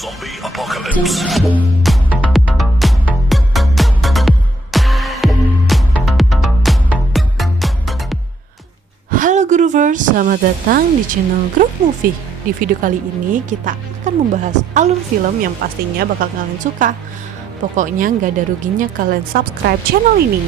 Zombie Apocalypse. Halo Groovers, selamat datang di channel Groove Movie. Di video kali ini kita akan membahas alur film yang pastinya bakal kalian suka. Pokoknya nggak ada ruginya kalian subscribe channel ini.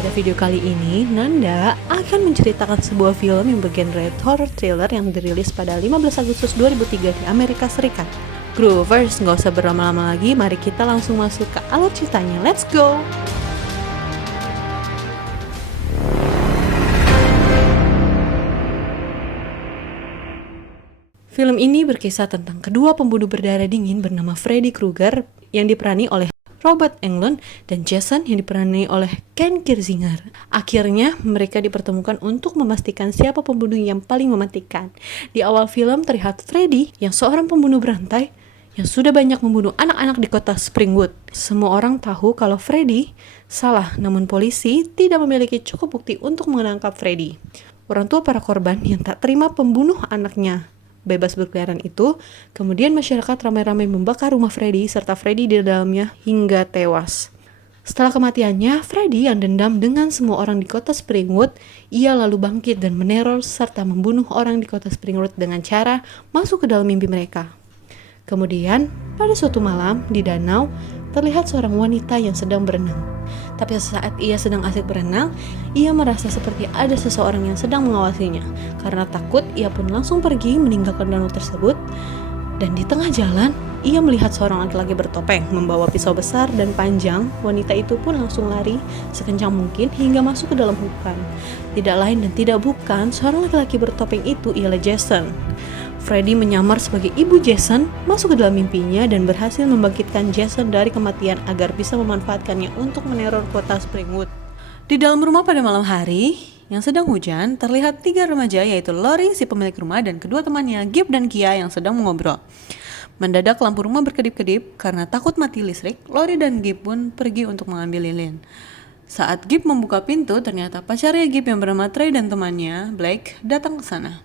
Pada video kali ini, Nanda akan menceritakan sebuah film yang bergenre horror thriller yang dirilis pada 15 Agustus 2003 di Amerika Serikat. Groovers, nggak usah berlama-lama lagi, mari kita langsung masuk ke alur ceritanya. Let's go! Film ini berkisah tentang kedua pembunuh berdarah dingin bernama Freddy Krueger yang diperani oleh Robert Englund dan Jason yang diperani oleh Ken Kirzinger. Akhirnya mereka dipertemukan untuk memastikan siapa pembunuh yang paling mematikan. Di awal film terlihat Freddy yang seorang pembunuh berantai yang sudah banyak membunuh anak-anak di kota Springwood. Semua orang tahu kalau Freddy salah, namun polisi tidak memiliki cukup bukti untuk menangkap Freddy. Orang tua para korban yang tak terima pembunuh anaknya bebas berkeliaran itu, kemudian masyarakat ramai-ramai membakar rumah Freddy serta Freddy di dalamnya hingga tewas. Setelah kematiannya, Freddy yang dendam dengan semua orang di kota Springwood, ia lalu bangkit dan meneror serta membunuh orang di kota Springwood dengan cara masuk ke dalam mimpi mereka. Kemudian, pada suatu malam di danau, terlihat seorang wanita yang sedang berenang. Tapi saat ia sedang asik berenang, ia merasa seperti ada seseorang yang sedang mengawasinya. Karena takut, ia pun langsung pergi meninggalkan danau tersebut. Dan di tengah jalan, ia melihat seorang laki-laki bertopeng, membawa pisau besar dan panjang. Wanita itu pun langsung lari sekencang mungkin hingga masuk ke dalam hutan. Tidak lain dan tidak bukan, seorang laki-laki bertopeng itu ialah Jason. Freddy menyamar sebagai ibu Jason, masuk ke dalam mimpinya dan berhasil membangkitkan Jason dari kematian agar bisa memanfaatkannya untuk meneror kota Springwood. Di dalam rumah pada malam hari yang sedang hujan, terlihat 3 remaja yaitu Lori, si pemilik rumah, dan kedua temannya, Gib dan Kia, yang sedang mengobrol. Mendadak lampu rumah berkedip-kedip karena takut mati listrik. Lori dan Gib pun pergi untuk mengambil lilin. Saat Gib membuka pintu, ternyata pacarnya Gib yang bernama Trey dan temannya, Blake, datang ke sana.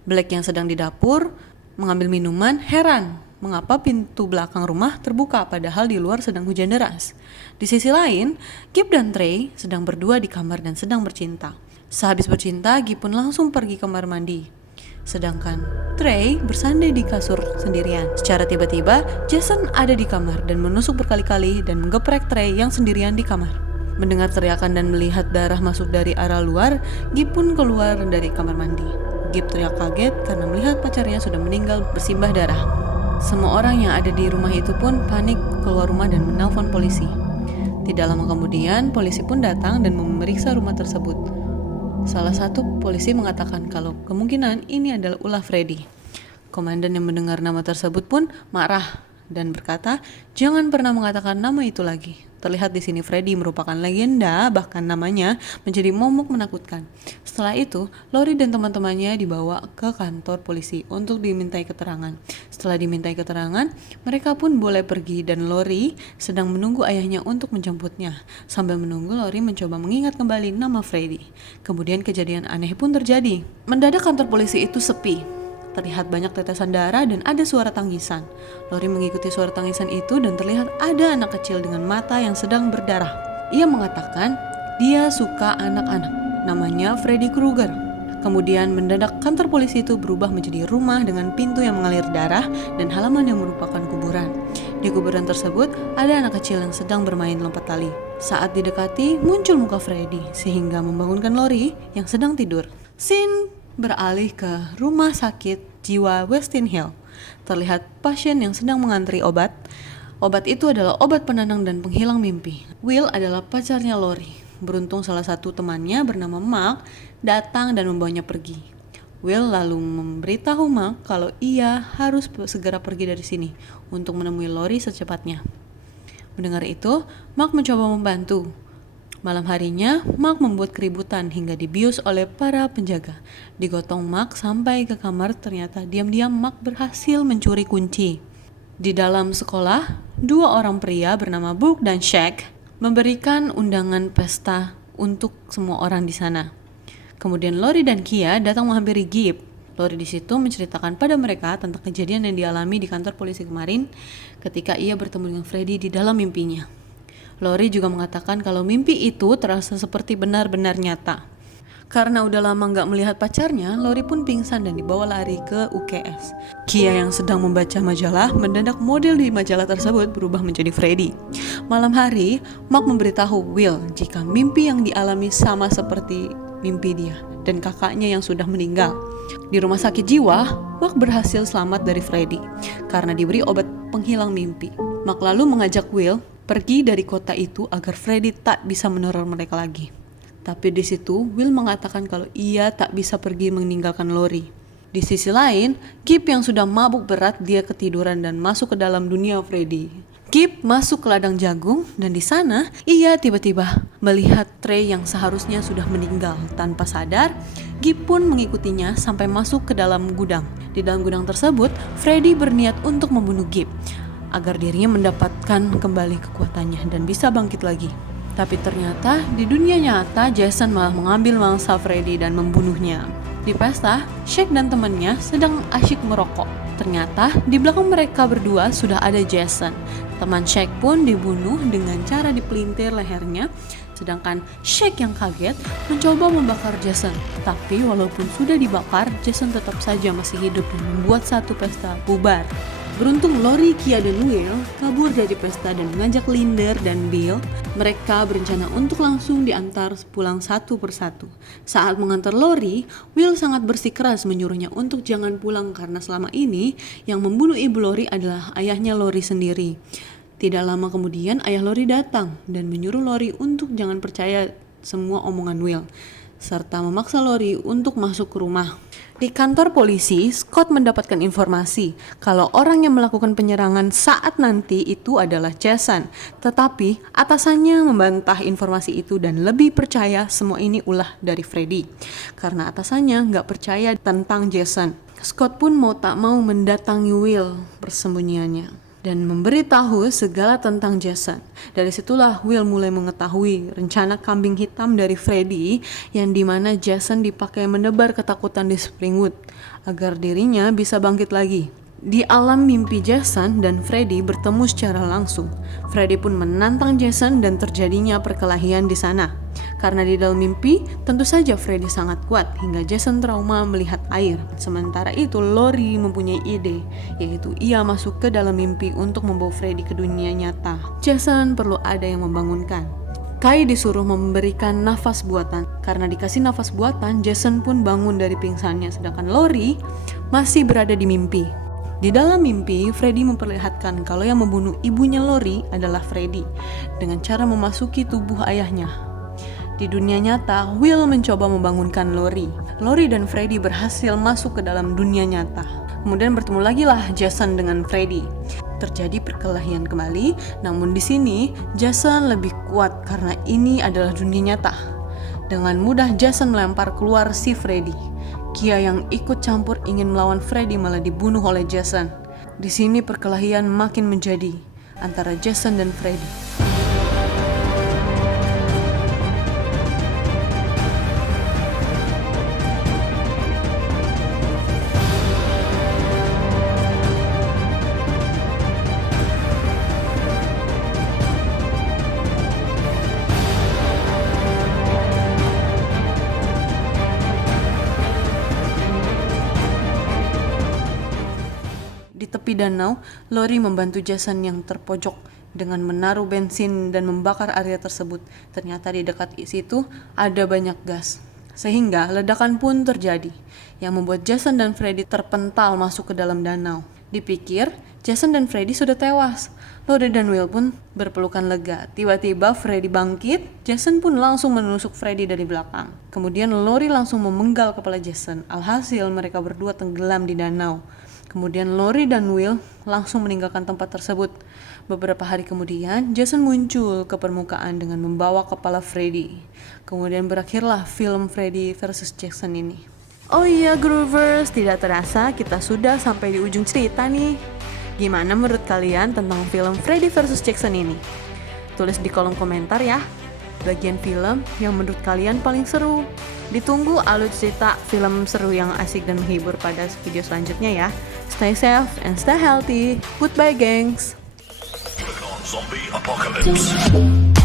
Blake yang sedang di dapur mengambil minuman heran mengapa pintu belakang rumah terbuka padahal di luar sedang hujan deras. Di sisi lain, Gib dan Trey sedang berdua di kamar dan sedang bercinta. Sehabis bercinta, Gib pun langsung pergi ke kamar mandi. Sedangkan Trey bersandai di kasur sendirian. Secara tiba-tiba, Jason ada di kamar dan menusuk berkali-kali dan menggeprek Trey yang sendirian di kamar. Mendengar teriakan dan melihat darah masuk dari arah luar, Gib pun keluar dari kamar mandi. Gib teriak kaget karena melihat pacarnya sudah meninggal bersimbah darah. Semua orang yang ada di rumah itu pun panik keluar rumah dan menelpon polisi. Tidak lama kemudian, polisi pun datang dan memeriksa rumah tersebut. Salah satu polisi mengatakan kalau kemungkinan ini adalah ulah Freddy. Komandan yang mendengar nama tersebut pun marah dan berkata, "Jangan pernah mengatakan nama itu lagi." Terlihat di sini Freddy merupakan legenda, bahkan namanya menjadi momok menakutkan. Setelah itu, Lori dan teman-temannya dibawa ke kantor polisi untuk dimintai keterangan. Setelah dimintai keterangan, mereka pun boleh pergi dan Lori sedang menunggu ayahnya untuk menjemputnya. Sambil menunggu, Lori mencoba mengingat kembali nama Freddy. Kemudian kejadian aneh pun terjadi. Mendadak kantor polisi itu sepi. Terlihat banyak tetesan darah dan ada suara tangisan. Lori mengikuti suara tangisan itu dan terlihat ada anak kecil dengan mata yang sedang berdarah. Ia mengatakan dia suka anak-anak. Namanya Freddy Krueger. Kemudian mendadak kantor polisi itu berubah menjadi rumah dengan pintu yang mengalir darah dan halaman yang merupakan kuburan. Di kuburan tersebut ada anak kecil yang sedang bermain lompat tali. Saat didekati muncul muka Freddy sehingga membangunkan Lori yang sedang tidur. Scene beralih ke rumah sakit jiwa Westin Hill. Terlihat pasien yang sedang mengantri obat. Obat itu adalah obat penenang dan penghilang mimpi. Will adalah pacarnya Lori. Beruntung salah satu temannya bernama Mark datang dan membawanya pergi. Will lalu memberitahu Mark kalau ia harus segera pergi dari sini untuk menemui Lori secepatnya. Mendengar itu, Mark mencoba membantu. Malam harinya, Mark membuat keributan hingga dibius oleh para penjaga. Digotong Mark sampai ke kamar, ternyata diam-diam Mark berhasil mencuri kunci. Di dalam sekolah, 2 orang pria bernama Brooke dan Shaq memberikan undangan pesta untuk semua orang di sana. Kemudian Lori dan Kia datang menghampiri Gib. Lori di situ menceritakan pada mereka tentang kejadian yang dialami di kantor polisi kemarin ketika ia bertemu dengan Freddy di dalam mimpinya. Lori juga mengatakan kalau mimpi itu terasa seperti benar-benar nyata. Karena udah lama gak melihat pacarnya, Lori pun pingsan dan dibawa lari ke UKS. Kia yang sedang membaca majalah, mendadak model di majalah tersebut berubah menjadi Freddy. Malam hari, Mark memberitahu Will jika mimpi yang dialami sama seperti mimpi dia dan kakaknya yang sudah meninggal. Di rumah sakit jiwa, Mark berhasil selamat dari Freddy karena diberi obat penghilang mimpi. Mark lalu mengajak Will pergi dari kota itu agar Freddy tak bisa meneror mereka lagi. Tapi di situ Will mengatakan kalau ia tak bisa pergi meninggalkan Lori. Di sisi lain, Kip yang sudah mabuk berat dia ketiduran dan masuk ke dalam dunia Freddy. Kip masuk ke ladang jagung dan di sana ia tiba-tiba melihat Trey yang seharusnya sudah meninggal. Tanpa sadar, Kip pun mengikutinya sampai masuk ke dalam gudang. Di dalam gudang tersebut, Freddy berniat untuk membunuh Kip agar dirinya mendapatkan kembali kekuatannya dan bisa bangkit lagi. Tapi ternyata di dunia nyata Jason malah mengambil mangsa Freddy dan membunuhnya. Di pesta, Shaq dan temannya sedang asyik merokok. Ternyata di belakang mereka berdua sudah ada Jason. Teman Shaq pun dibunuh dengan cara dipelintir lehernya, sedangkan Shaq yang kaget mencoba membakar Jason. Tapi walaupun sudah dibakar, Jason tetap saja masih hidup dan membuat satu pesta bubar. Beruntung Lori, Kia, dan Will kabur dari pesta dan mengajak Linder dan Bill. Mereka berencana untuk langsung diantar pulang satu persatu. Saat mengantar Lori, Will sangat bersikeras menyuruhnya untuk jangan pulang karena selama ini yang membunuh ibu Lori adalah ayahnya Lori sendiri. Tidak lama kemudian ayah Lori datang dan menyuruh Lori untuk jangan percaya semua omongan Will, serta memaksa Lori untuk masuk ke rumah. Di kantor polisi, Scott mendapatkan informasi kalau orang yang melakukan penyerangan saat nanti itu adalah Jason. Tetapi atasannya membantah informasi itu dan lebih percaya semua ini ulah dari Freddy. Karena atasannya nggak percaya tentang Jason. Scott pun mau tak mau mendatangi Will persembunyiannya dan memberitahu segala tentang Jason. Dari situlah Will mulai mengetahui rencana kambing hitam dari Freddy yang dimana Jason dipakai menebar ketakutan di Springwood agar dirinya bisa bangkit lagi. Di alam mimpi Jason dan Freddy bertemu secara langsung. Freddy pun menantang Jason dan terjadinya perkelahian di sana. Karena di dalam mimpi, tentu saja Freddy sangat kuat hingga Jason trauma melihat air. Sementara itu Lori mempunyai ide, yaitu ia masuk ke dalam mimpi untuk membawa Freddy ke dunia nyata. Jason perlu ada yang membangunkan. Kai disuruh memberikan nafas buatan. Karena dikasih nafas buatan, Jason pun bangun dari pingsannya, sedangkan Lori masih berada di mimpi. Di dalam mimpi, Freddy memperlihatkan kalau yang membunuh ibunya Lori adalah Freddy dengan cara memasuki tubuh ayahnya. Di dunia nyata, Will mencoba membangunkan Lori. Lori dan Freddy berhasil masuk ke dalam dunia nyata. Kemudian bertemu lagi lah Jason dengan Freddy. Terjadi perkelahian kembali, namun di sini Jason lebih kuat karena ini adalah dunia nyata. Dengan mudah Jason melempar keluar si Freddy. Kia yang ikut campur ingin melawan Freddy malah dibunuh oleh Jason. Di sini perkelahian makin menjadi antara Jason dan Freddy. Di tepi danau, Lori membantu Jason yang terpojok dengan menaruh bensin dan membakar area tersebut. Ternyata di dekat situ ada banyak gas. Sehingga ledakan pun terjadi, yang membuat Jason dan Freddy terpental masuk ke dalam danau. Dipikir, Jason dan Freddy sudah tewas. Lori dan Will pun berpelukan lega. Tiba-tiba Freddy bangkit, Jason pun langsung menusuk Freddy dari belakang. Kemudian Lori langsung memenggal kepala Jason. Alhasil mereka berdua tenggelam di danau. Kemudian Lori dan Will langsung meninggalkan tempat tersebut. Beberapa hari kemudian, Jason muncul ke permukaan dengan membawa kepala Freddy. Kemudian berakhirlah film Freddy versus Jason ini. Oh iya Groovers, tidak terasa kita sudah sampai di ujung cerita nih. Gimana menurut kalian tentang film Freddy versus Jason ini? Tulis di kolom komentar ya, bagian film yang menurut kalian paling seru. Ditunggu alur cerita film seru yang asik dan menghibur pada video selanjutnya ya. Stay safe and stay healthy. Goodbye, gengs. Zombie apocalypse.